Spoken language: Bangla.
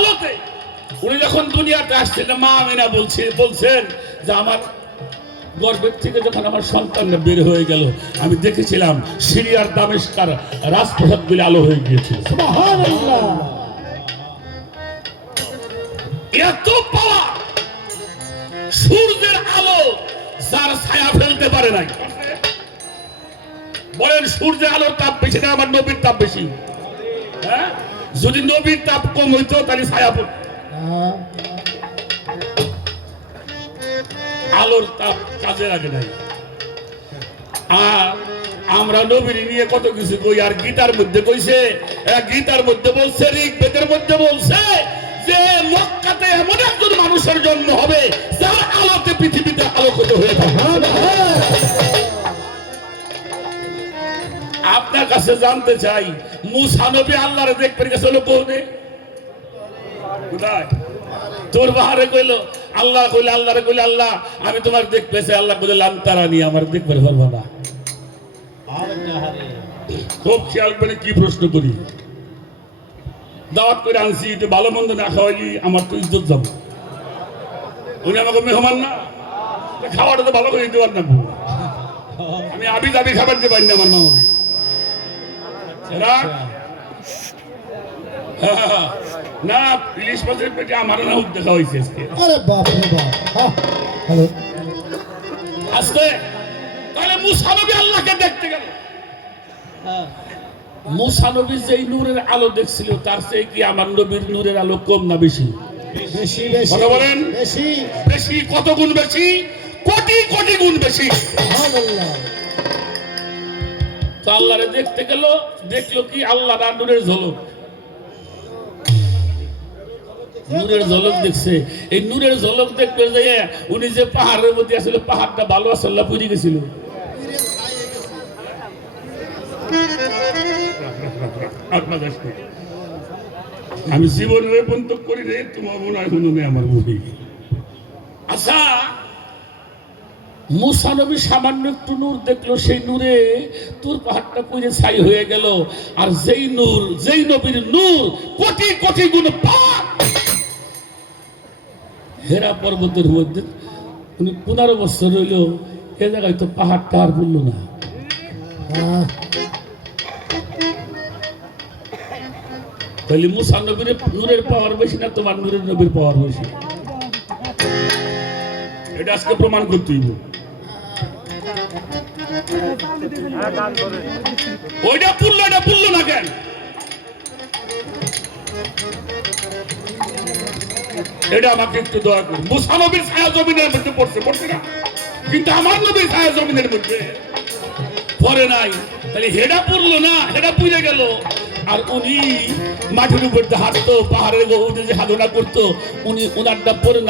আলোতে উনি যখন দুনিয়াতে আসছিলেন মা আমিনা বলছেন যে আমার গর্ভের থেকে যখন আমার সন্তানরা বের হয়ে গেল আমি দেখেছিলাম সিরিয়ার দামেস্কার রাজপ্রাসাদগুলি আলো হয়ে গিয়েছিল। সুবহানাল্লাহ। এত পাওয়া সূর্যের আলো যার ছায়া ফেলতে পারে নাই। বলেন সূর্যের আলোর তাপ বেশি না আমার নবীর তাপ বেশি? হ্যাঁ, যদি নবীর তাপ কম হইতো তাহলে ছায়া পড়তো। আলোর তাপ কাজে লাগে নাই। আর আমরা নবীর নিয়ে কত কিছু কই, আর গীতার মধ্যে কইছে, গীতার মধ্যে বলছে, ঋগ্বেদের মধ্যে বলছে যে মক্কাতে এমন একজন মানুষের জন্ম হবে যার আলোতে পৃথিবীতে আলোকিত হয়ে থাকবে। আপনার কাছে জানতে চাই মুসা নবী আল্লাহরে দেখতে গেছিল কোনে? কোথায়? তোর বাহারে কইলো আল্লাহ, কইলে আল্লাহরে কইলে আল্লাহ আমি তোমার দেখতে চাই। আল্লাহ কইলে লান্তারানি আমার দেখতে পারবো না। খুব খেয়াল করে কি প্রশ্ন করি, দাওয়াত করে আনছি, তো ভালো মন্দ না খাওয়াইলি আমার তো ইজ্জত যাবো। উনি আমাকে মেহমান না, খাওয়াটা তো ভালো করে দিতে পার না। আমি আবি দাবি খাবার দিতে পারি না আমার মামাকে। না ইলিশ মাছের পেটে আমার না দেখা হয়েছে আজকে। আরে বাপ রে বাপ। হ্যালো, আজকে তাহলে মুসা নবী আল্লাহকে দেখতে গেল। মুসা নবী যেই নূরের আলো দেখছিল তার চেয়ে কি আমার নবীর নূরের আলো কম না বেশি? বেশি বেশি। কথা বলেন। বেশি বেশি। কত গুণ বেশি? কোটি কোটি গুণ বেশি। সুবহানাল্লাহ। তো আল্লাহরে দেখতে গেল, দেখলো কি আল্লাহ আর নূরের ঝলক। নূরের ঝলক দেখছে। এই নূরের ঝলক দেখতে যে উনি যে পাহাড়ের মধ্যে আসলে পাহাড়টা ভালো আসলে পুড়ে গেছিল। আমি জীবনের বন্ধ করি রে, তোমার মনে হয় শুনো নেই আমার বই। আচ্ছা, মুসা নবী সামান্য একটু নূর দেখলো, সেই নূরে তোর পাহাড়টা পুড়ে ছাই হয়ে গেল। আর যেই নূর, যেই নবীর নূর কোটি কোটি গুণ পাপ। হেরা পর্বতের মধ্যে উনি 15 বছর রইল, এ জায়গায় তো পাহাড়টা আর বলল না। তাহলে মুসা নবীর নূরের পাওয়ার বেশি না তোমার নূরের নবীর পাওয়ার বেশি? এটা আজকে প্রমাণ করতে হইব। ওইটা পুরলো, এটা পুরলো না কেন? এটা আমাকে একটু দয়া করুন। মুসা নবীর ছায়া জমিনের মধ্যে পড়ছে না, কিন্তু আমার নবীর ছায়া জমিনের মধ্যে পড়ে নাই। তাহলে হেডা পড়লো না, হেডা পুড়ে গেল। আর উনি মাটির উপর হাঁটতো, পাহাড়ের যে সাধনা করতো, উনি ওনারটা পড়ে না।